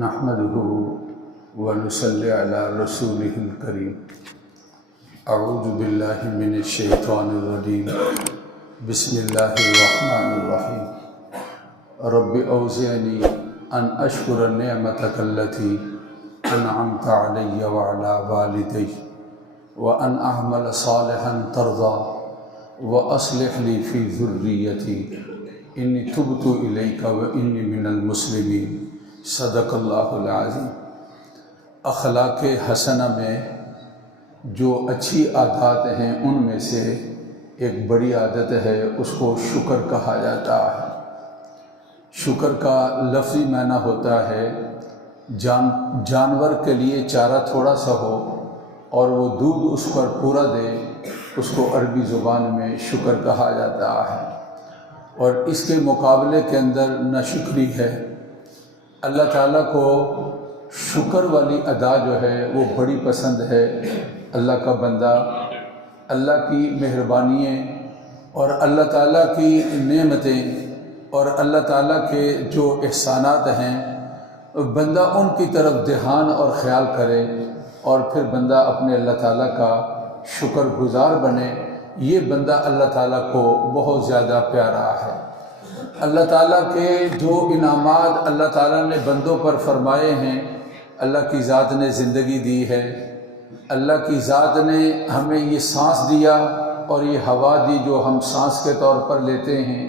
نحمده ونصلي على رسوله الكريم. اعوذ بالله من الشیطان الرجیم. بسم اللہ الرحمن الرحیم. رب اوزعنی ان اشکر نعمتک التي انعمت علی وعلى والدی وان اعمل صالحا ترضى واصلح لي في ذریتی انی تبت الیک وانی من المسلمین. صدق اللہ العظیم. اخلاق حسنہ میں جو اچھی عادات ہیں ان میں سے ایک بڑی عادت ہے، اس کو شکر کہا جاتا ہے. شکر کا لفظی معنی ہوتا ہے جانور کے لیے چارہ تھوڑا سا ہو اور وہ دودھ اس پر پورا دے، اس کو عربی زبان میں شکر کہا جاتا ہے. اور اس کے مقابلے کے اندر ناشکری ہے. اللہ تعالیٰ کو شکر والی ادا جو ہے وہ بڑی پسند ہے. اللہ کا بندہ اللہ کی مہربانیاں اور اللہ تعالیٰ کی نعمتیں اور اللہ تعالیٰ کے جو احسانات ہیں، بندہ ان کی طرف دھیان اور خیال کرے اور پھر بندہ اپنے اللہ تعالیٰ کا شکر گزار بنے. یہ بندہ اللہ تعالیٰ کو بہت زیادہ پیارا ہے. اللہ تعالیٰ کے جو انعامات اللہ تعالیٰ نے بندوں پر فرمائے ہیں، اللہ کی ذات نے زندگی دی ہے، اللہ کی ذات نے ہمیں یہ سانس دیا اور یہ ہوا دی جو ہم سانس کے طور پر لیتے ہیں.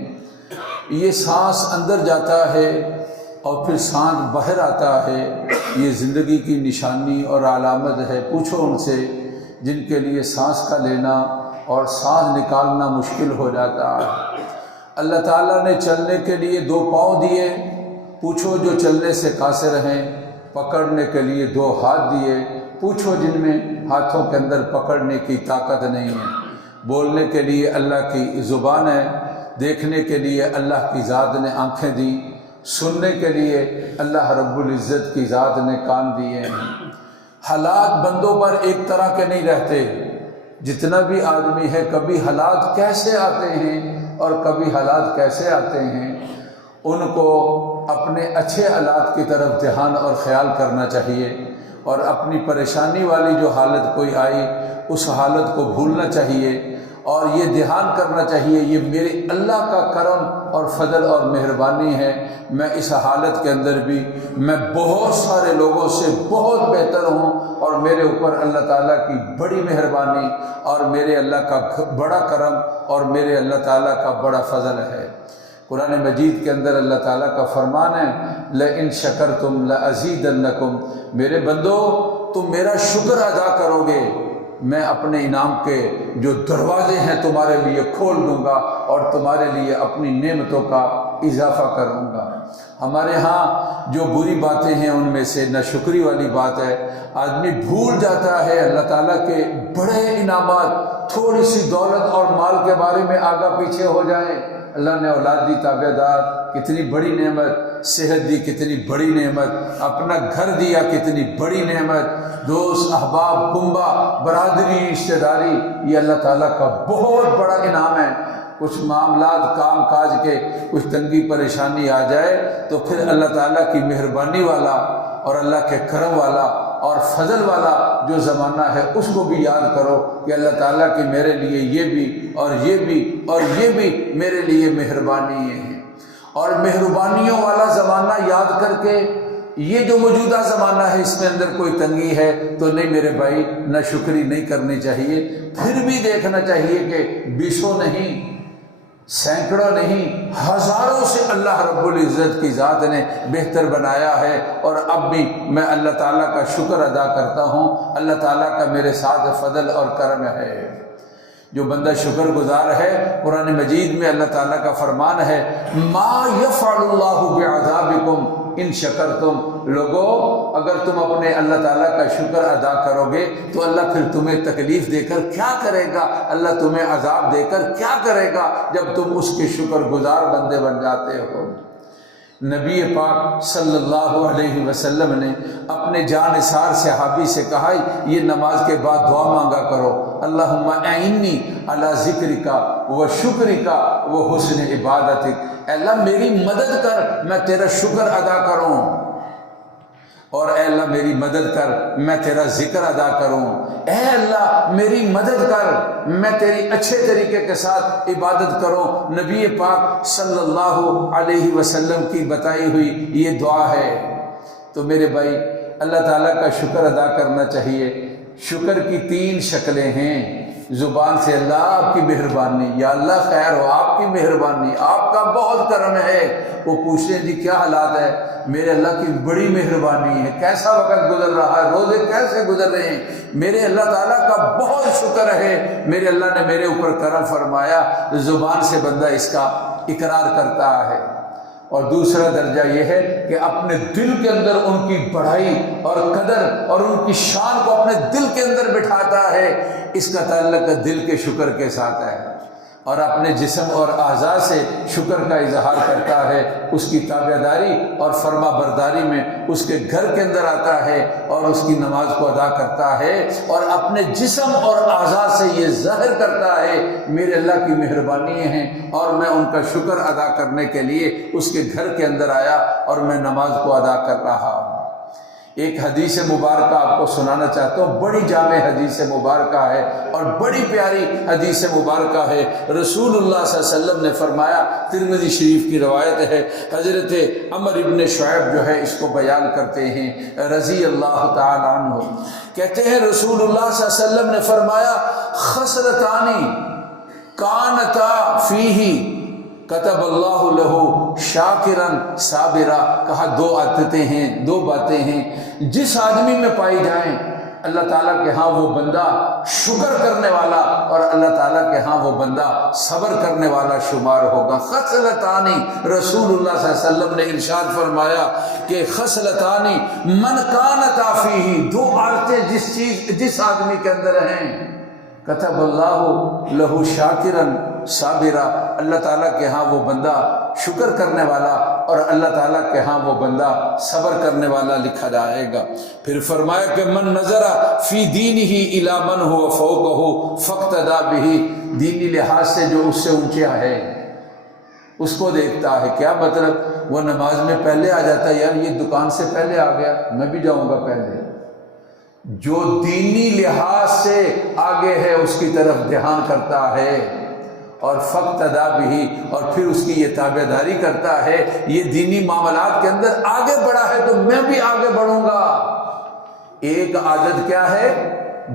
یہ سانس اندر جاتا ہے اور پھر سانس باہر آتا ہے. یہ زندگی کی نشانی اور علامت ہے. پوچھو ان سے جن کے لیے سانس کا لینا اور سانس نکالنا مشکل ہو جاتا ہے. اللہ تعالیٰ نے چلنے کے لیے 2 پاؤں دیے. پوچھو جو چلنے سے قاصر ہیں. پکڑنے کے لیے 2 ہاتھ دیے. پوچھو جن میں ہاتھوں کے اندر پکڑنے کی طاقت نہیں ہے. بولنے کے لیے اللہ کی زبان ہے. دیکھنے کے لیے اللہ کی ذات نے آنکھیں دی. سننے کے لیے اللہ رب العزت کی ذات نے کان دیے ہیں. حالات بندوں پر ایک طرح کے نہیں رہتے. جتنا بھی آدمی ہے، کبھی حالات کیسے آتے ہیں اور کبھی حالات کیسے آتے ہیں. ان کو اپنے اچھے حالات کی طرف دھیان اور خیال کرنا چاہیے اور اپنی پریشانی والی جو حالت کوئی آئی اس حالت کو بھولنا چاہیے اور یہ دھیان کرنا چاہیے یہ میرے اللہ کا کرم اور فضل اور مہربانی ہے. میں اس حالت کے اندر بھی میں بہت سارے لوگوں سے بہت بہتر ہوں اور میرے اوپر اللہ تعالیٰ کی بڑی مہربانی اور میرے اللہ کا بڑا کرم اور میرے اللہ تعالیٰ کا بڑا فضل ہے. قرآن مجید کے اندر اللہ تعالیٰ کا فرمان ہے لَإِن شَكَرْتُمْ لَأَزِيدَنَّكُمْ. میرے بندو تم میرا شکر ادا کرو گے، میں اپنے انعام کے جو دروازے ہیں تمہارے لیے کھول دوں گا اور تمہارے لیے اپنی نعمتوں کا اضافہ کروں گا. ہمارے ہاں جو بری باتیں ہیں ان میں سے ناشکری والی بات ہے. آدمی بھول جاتا ہے اللہ تعالیٰ کے بڑے انعامات. تھوڑی سی دولت اور مال کے بارے میں آگا پیچھے ہو جائیں. اللہ نے اولاد دی تابع دار، کتنی بڑی نعمت. صحت دی، کتنی بڑی نعمت. اپنا گھر دیا، کتنی بڑی نعمت. دوست، احباب، کنبہ، برادری، رشتہ داری، یہ اللہ تعالیٰ کا بہت بڑا انعام ہے. کچھ معاملات کام کاج کے کچھ تنگی پریشانی آ جائے تو پھر اللہ تعالیٰ کی مہربانی والا اور اللہ کے کرم والا اور فضل والا جو زمانہ ہے اس کو بھی یاد کرو کہ اللہ تعالیٰ کی میرے لیے یہ بھی اور یہ بھی اور یہ بھی میرے لیے مہربانی ہے. اور مہربانیوں والا زمانہ یاد کر کے یہ جو موجودہ زمانہ ہے اس میں اندر کوئی تنگی ہے تو نہیں میرے بھائی، ناشکری نہیں کرنی چاہیے. پھر بھی دیکھنا چاہیے کہ 20 نہیں، سینکڑوں نہیں، ہزاروں سے اللہ رب العزت کی ذات نے بہتر بنایا ہے اور اب بھی میں اللہ تعالیٰ کا شکر ادا کرتا ہوں. اللہ تعالیٰ کا میرے ساتھ فضل اور کرم ہے. جو بندہ شکر گزار ہے، قرآن مجید میں اللہ تعالیٰ کا فرمان ہے ما یفعل اللہ بعذابکم ان شکرتم. لوگو اگر تم اپنے اللہ تعالیٰ کا شکر ادا کرو گے تو اللہ پھر تمہیں تکلیف دے کر کیا کرے گا؟ اللہ تمہیں عذاب دے کر کیا کرے گا جب تم اس کے شکر گزار بندے بن جاتے ہو؟ نبی پاک صلی اللہ علیہ وسلم نے اپنے جان نثار صحابی سے کہا یہ نماز کے بعد دعا مانگا کرو اللہم اعنی علی ذکرک و شکرک و حسن عبادتک. اے اللہ میری مدد کر، میں تیرا شکر ادا کروں. اور اے اللہ میری مدد کر میں تیرا ذکر ادا کروں، اے اللہ میری مدد کر میں تیری اچھے طریقے کے ساتھ عبادت کروں۔ نبی پاک صلی اللہ علیہ وسلم کی بتائی ہوئی یہ دعا ہے۔ تو میرے بھائی اللہ تعالیٰ کا شکر ادا کرنا چاہیے۔ شکر کی 3 شکلیں ہیں۔ زبان سے اللہ آپ کی مہربانی، یا اللہ خیر ہو، آپ کی مہربانی، آپ کا بہت کرم ہے۔ وہ پوچھتے ہیں جی کیا حالات ہے؟ میرے اللہ کی بڑی مہربانی ہے، کیسا وقت گزر رہا ہے، روزے کیسے گزر رہے ہیں، میرے اللہ تعالیٰ کا بہت شکر ہے، میرے اللہ نے میرے اوپر کرم فرمایا۔ زبان سے بندہ اس کا اقرار کرتا ہے۔ اور دوسرا درجہ یہ ہے کہ اپنے دل کے اندر ان کی بڑائی اور قدر اور ان کی شان کو اپنے دل کے اندر بٹھاتا ہے۔ اس کا تعلق دل کے شکر کے ساتھ ہے۔ اور اپنے جسم اور اعضاء سے شکر کا اظہار کرتا ہے، اس کی تابعداری اور فرما برداری میں اس کے گھر کے اندر آتا ہے اور اس کی نماز کو ادا کرتا ہے، اور اپنے جسم اور اعضاء سے یہ ظاہر کرتا ہے میرے اللہ کی مہربانی ہیں اور میں ان کا شکر ادا کرنے کے لیے اس کے گھر کے اندر آیا اور میں نماز کو ادا کر رہا ہوں۔ ایک حدیث مبارکہ آپ کو سنانا چاہتا ہوں، بڑی جامع حدیث مبارکہ ہے اور بڑی پیاری حدیث مبارکہ ہے۔ رسول اللہ صلی اللہ علیہ وسلم نے فرمایا، ترمذی شریف کی روایت ہے، حضرت عمر ابن شعیب جو ہے اس کو بیان کرتے ہیں رضی اللہ تعالی عنہ، کہتے ہیں رسول اللہ صلی اللہ علیہ وسلم نے فرمایا خصلتانی کانتا فیہ کتب اللہ لہ شاکرا صابرا، کہا 2 عادتیں ہیں، 2 باتیں ہیں جس آدمی میں پائی جائیں اللہ تعالیٰ کے ہاں وہ بندہ شکر کرنے والا اور اللہ تعالیٰ کے ہاں وہ بندہ صبر کرنے والا شمار ہوگا۔ خصلتانی، رسول اللہ صلی اللہ علیہ وسلم نے ارشاد فرمایا کہ خصلتانی من کانت فیہ، 2 عادتیں جس آدمی کے اندر ہیں، کتب اللہ لہ شاکرا صابرا، اللہ تعالیٰ کے ہاں وہ بندہ شکر کرنے والا اور اللہ تعالیٰ کے ہاں وہ بندہ صبر کرنے والا لکھا جائے گا۔ پھر فرمایا کہ من نظر فی دینہ الی من هو فوقہ فاقتدی بہ، دینی لحاظ سے جو اس سے اونچا ہے اس کو دیکھتا ہے۔ کیا مطلب؟ وہ نماز میں پہلے آ جاتا ہے، یار یہ دکان سے پہلے آ گیا میں بھی جاؤں گا پہلے۔ جو دینی لحاظ سے آگے ہے اس کی طرف دھیان کرتا ہے، اور فاقتدی بہ، اور پھر اس کی یہ تابعداری کرتا ہے، یہ دینی معاملات کے اندر آگے بڑھا ہے تو میں بھی آگے بڑھوں گا۔ ایک عادت کیا ہے؟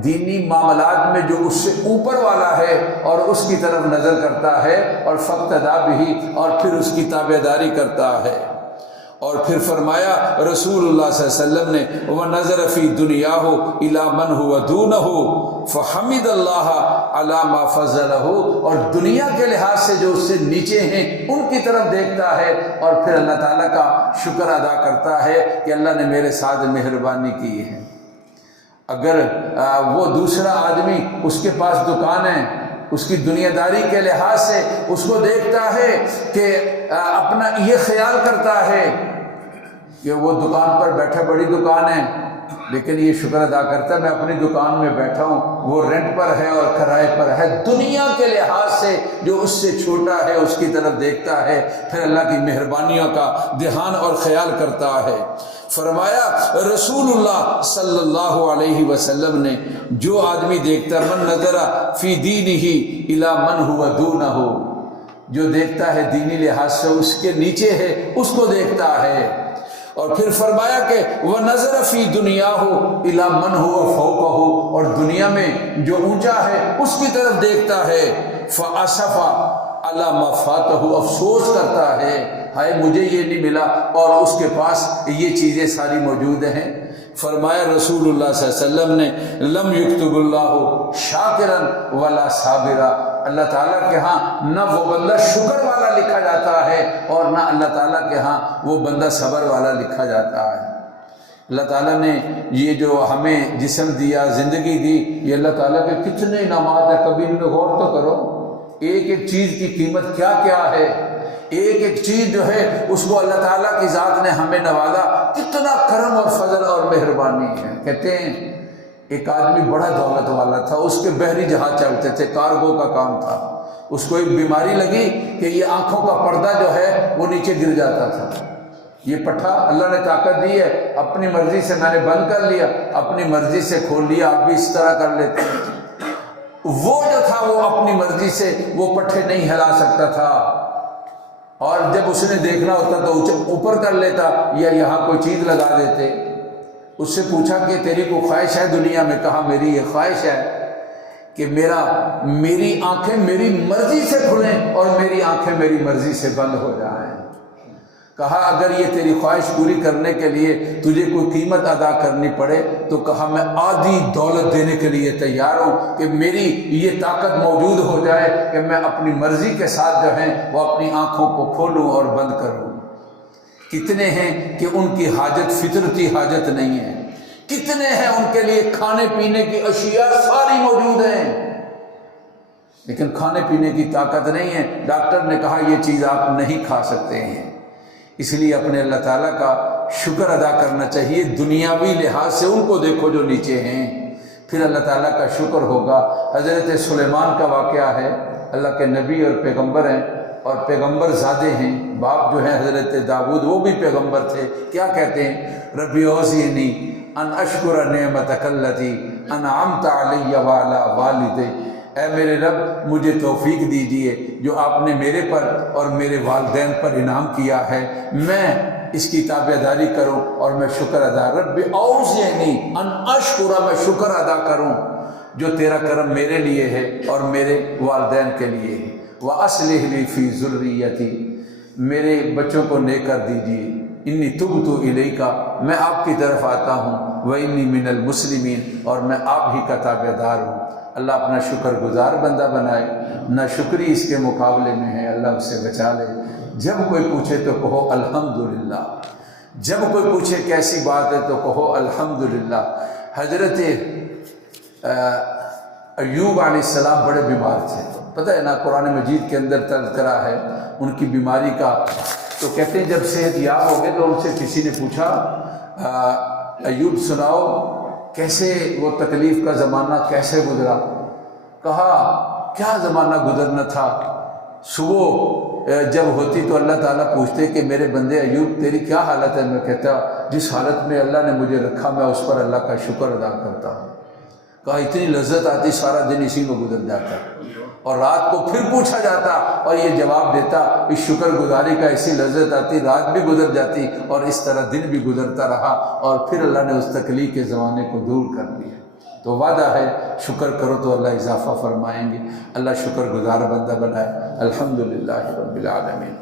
دینی معاملات میں جو اس سے اوپر والا ہے اور اس کی طرف نظر کرتا ہے، اور فاقتدی بہ، اور پھر اس کی تابعداری کرتا ہے۔ اور پھر فرمایا رسول اللہ صلی اللہ علیہ وسلم نے وَنَظَرَ فِي دُنْيَاهُ إِلَى مَنْ هُوَ دُونَهُ فَحَمِدَ اللَّهَ عَلَى مَا فَضَّلَهُ، اور دنیا کے لحاظ سے جو اس سے نیچے ہیں ان کی طرف دیکھتا ہے اور پھر اللہ تعالیٰ کا شکر ادا کرتا ہے کہ اللہ نے میرے ساتھ مہربانی کی ہے۔ اگر وہ دوسرا آدمی اس کے پاس دکان ہے، اس کی دنیا داری کے لحاظ سے اس کو دیکھتا ہے کہ اپنا یہ خیال کرتا ہے کہ وہ دکان پر بیٹھا، بڑی دکان ہے لیکن یہ شکر ادا کرتا ہے میں اپنی دکان میں بیٹھا ہوں، وہ رینٹ پر ہے اور کرائے پر ہے، دنیا کے لحاظ سے جو اس سے چھوٹا ہے اس کی طرف دیکھتا ہے، پھر اللہ کی مہربانیوں کا دھیان اور خیال کرتا ہے۔ فرمایا رسول اللہ صلی اللہ علیہ وسلم نے جو آدمی دیکھتا من نظر فی دینہ الی من هو دونہ، جو دیکھتا ہے دینی لحاظ سے اس کے نیچے ہے اس کو دیکھتا ہے۔ اور پھر فرمایا کہ وَنَظَرَ فِي دُنْيَاهُ إِلَى مَنْ هُوَ فَوْقَهُ، اور دنیا میں جو اونچا ہے اس کی طرف دیکھتا ہے۔ فَأَسَفَ عَلَى مَا فَاتَهُ، افسوس کرتا ہے ہائے مجھے یہ نہیں ملا اور اس کے پاس یہ چیزیں ساری موجود ہیں۔ فرمایا رسول اللہ صلی اللہ علیہ وسلم نے لم یکتب اللہ شاکرا ولا صابرا، اللہ تعالیٰ کے ہاں نہ وہ بندہ شکر والا لکھا جاتا ہے اور نہ اللہ تعالیٰ کے ہاں وہ بندہ صبر والا لکھا جاتا ہے۔ اللہ تعالیٰ نے یہ جو ہمیں جسم دیا، زندگی دی، یہ اللہ تعالیٰ کے کتنے انعامات ہیں، کبھی ان میں غور تو کرو، ایک ایک چیز کی قیمت کیا کیا ہے، ایک ایک چیز جو ہے اس کو اللہ تعالیٰ کی ذات نے ہمیں نوازا، کتنا کرم اور فضل اور مہربانی ہے۔ کہتے ہیں ایک آدمی بڑا دولت والا تھا، اس کے بحری جہاز چلتے تھے، کارگو کا کام تھا، اس کو ایک بیماری لگی کہ یہ آنکھوں کا پردہ جو ہے وہ نیچے گر جاتا تھا، یہ پٹھا اللہ نے طاقت دی ہے، اپنی مرضی سے میں نے بند کر لیا، اپنی مرضی سے کھول لیا، آپ بھی اس طرح کر لیتے ہیں۔ وہ جو تھا وہ اپنی مرضی سے وہ پٹھے نہیں ہلا سکتا تھا، اور جب اس نے دیکھنا ہوتا تو اوپر کر لیتا یا یہاں کوئی چیز لگا دیتے۔ اس سے پوچھا کہ تیری کوئی خواہش ہے دنیا میں؟ کہا میری یہ خواہش ہے کہ میری آنکھیں میری مرضی سے کھلیں اور میری آنکھیں میری مرضی سے بند ہو جائیں۔ کہا اگر یہ تیری خواہش پوری کرنے کے لیے تجھے کوئی قیمت ادا کرنی پڑے تو کہا میں آدھی دولت دینے کے لیے تیار ہوں کہ میری یہ طاقت موجود ہو جائے کہ میں اپنی مرضی کے ساتھ جو ہیں وہ اپنی آنکھوں کو کھولوں اور بند کروں۔ کتنے ہیں کہ ان کی حاجت فطرتی حاجت نہیں ہے، کتنے ہیں ان کے لیے کھانے پینے کی اشیاء ساری موجود ہیں لیکن کھانے پینے کی طاقت نہیں ہے۔ ڈاکٹر نے کہا یہ چیز آپ نہیں کھا سکتے ہیں۔ اس لیے اپنے اللہ تعالیٰ کا شکر ادا کرنا چاہیے۔ دنیاوی لحاظ سے ان کو دیکھو جو نیچے ہیں، پھر اللہ تعالیٰ کا شکر ہوگا۔ حضرت سلیمان کا واقعہ ہے، اللہ کے نبی اور پیغمبر ہیں اور پیغمبر زادے ہیں، باپ جو ہیں حضرت داؤد وہ بھی پیغمبر تھے۔ کیا کہتے ہیں؟ ربی اوزعنی ان اشکر نعمتک التی انعمت علی وعلی والدی، اے میرے رب مجھے توفیق دیجئے جو آپ نے میرے پر اور میرے والدین پر انعام کیا ہے، میں اس کی تابعداری کروں اور میں شکر ادا۔ رب اوزعنی ان اشکر، میں شکر ادا کروں جو تیرا کرم میرے لیے ہے اور میرے والدین کے لیے ہے۔ وَأَصْلِحْ لِي فِي ذُرِّيَّتِي، میرے بچوں کو نیک کر دیجئے۔ انی تبت الیک، میں آپ کی طرف آتا ہوں۔ وَإِنِّي مِنَ الْمُسْلِمِينَ، اور میں آپ ہی کا تابعدار ہوں۔ اللہ اپنا شکر گزار بندہ بنائے، نہ شکری اس کے مقابلے میں ہے، اللہ اس سے بچا لے۔ جب کوئی پوچھے تو کہو الحمدللہ، جب کوئی پوچھے کیسی بات ہے تو کہو الحمدللہ۔ حضرت ایوب علیہ السلام بڑے بیمار تھے، پتہ ہے نا قرآن مجید کے اندر تذکرہ ہے ان کی بیماری کا۔ تو کہتے ہیں جب صحت یاب ہو گئے تو ان سے کسی نے پوچھا ایوب سناؤ کیسے وہ تکلیف کا زمانہ کیسے گزرا؟ کہا کیا زمانہ گزرنا تھا، صبح جب ہوتی تو اللہ تعالیٰ پوچھتے کہ میرے بندے ایوب تیری کیا حالت ہے؟ میں کہتا جس حالت میں اللہ نے مجھے رکھا میں اس پر اللہ کا شکر ادا کرتا ہوں۔ کہا اتنی لذت آتی، سارا دن اسی میں گزر جاتا اور رات کو پھر پوچھا جاتا اور یہ جواب دیتا، اس شکر گزاری کا ایسی لذت آتی، رات بھی گزر جاتی اور اس طرح دن بھی گزرتا رہا اور پھر اللہ نے اس تکلیف کے زمانے کو دور کر دیا۔ تو وعدہ ہے شکر کرو تو اللہ اضافہ فرمائیں گے۔ اللہ شکر گزار بندہ بنائے۔ الحمدللہ رب العالمین۔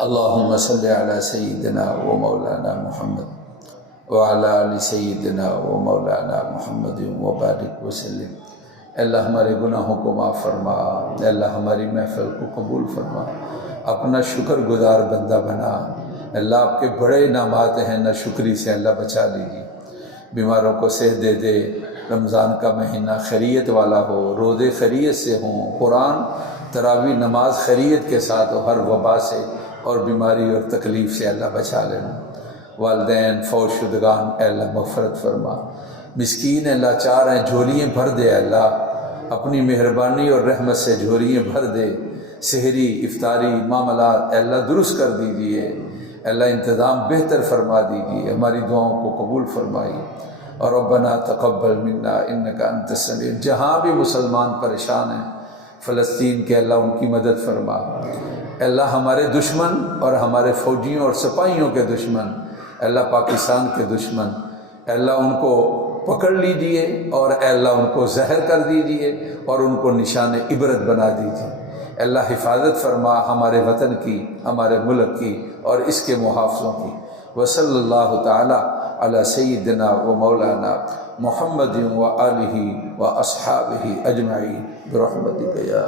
اللہم صلی علی سیدنا و مولانا محمد وعلی آل سیدنا و مولانا محمد وبارک وسلم۔ اے اللہ ہمارے گناہوں کو معاف فرما، اے اللہ ہماری محفل کو قبول فرما، اپنا شکر گزار بندہ بنا۔ اللہ آپ کے بڑے انعامات ہیں، نہ شکری سے اللہ بچا لیجیے۔ بیماروں کو صحت دے دے، رمضان کا مہینہ خیریت والا ہو، روزے خیریت سے ہوں، قرآن تراویح نماز خیریت کے ساتھ ہو، ہر وبا سے اور بیماری اور تکلیف سے اللہ بچا لینا۔ والدین فوت شدگان اے اللہ مغفرت فرما، مسکین اے اللہ چار ہیں جھولیاں بھر دے، اللہ اپنی مہربانی اور رحمت سے جھولیاں بھر دے۔ سحری افطاری معاملات اے اللہ درست کر دیجیے، اے اللہ انتظام بہتر فرما دیجیے، ہماری دعاؤں کو قبول فرمائیے۔ اور ربنا تقبل منا انک انت السمیع۔ جہاں بھی مسلمان پریشان ہیں، فلسطین کے اللہ ان کی مدد فرما۔ اے اللہ ہمارے دشمن اور ہمارے فوجیوں اور سپاہیوں کے دشمن، اے اللہ پاکستان کے دشمن، اے اللہ ان کو پکڑ لیجئے اور اے اللہ ان کو زہر کر دیجئے اور ان کو نشان عبرت بنا دیجئے۔ اے اللہ حفاظت فرما ہمارے وطن کی، ہمارے ملک کی اور اس کے محافظوں کی۔ وصلی اللہ تعالی علی سیدنا و مولانا محمد و آلہ و اصحابہ اجمعین برحمتک یا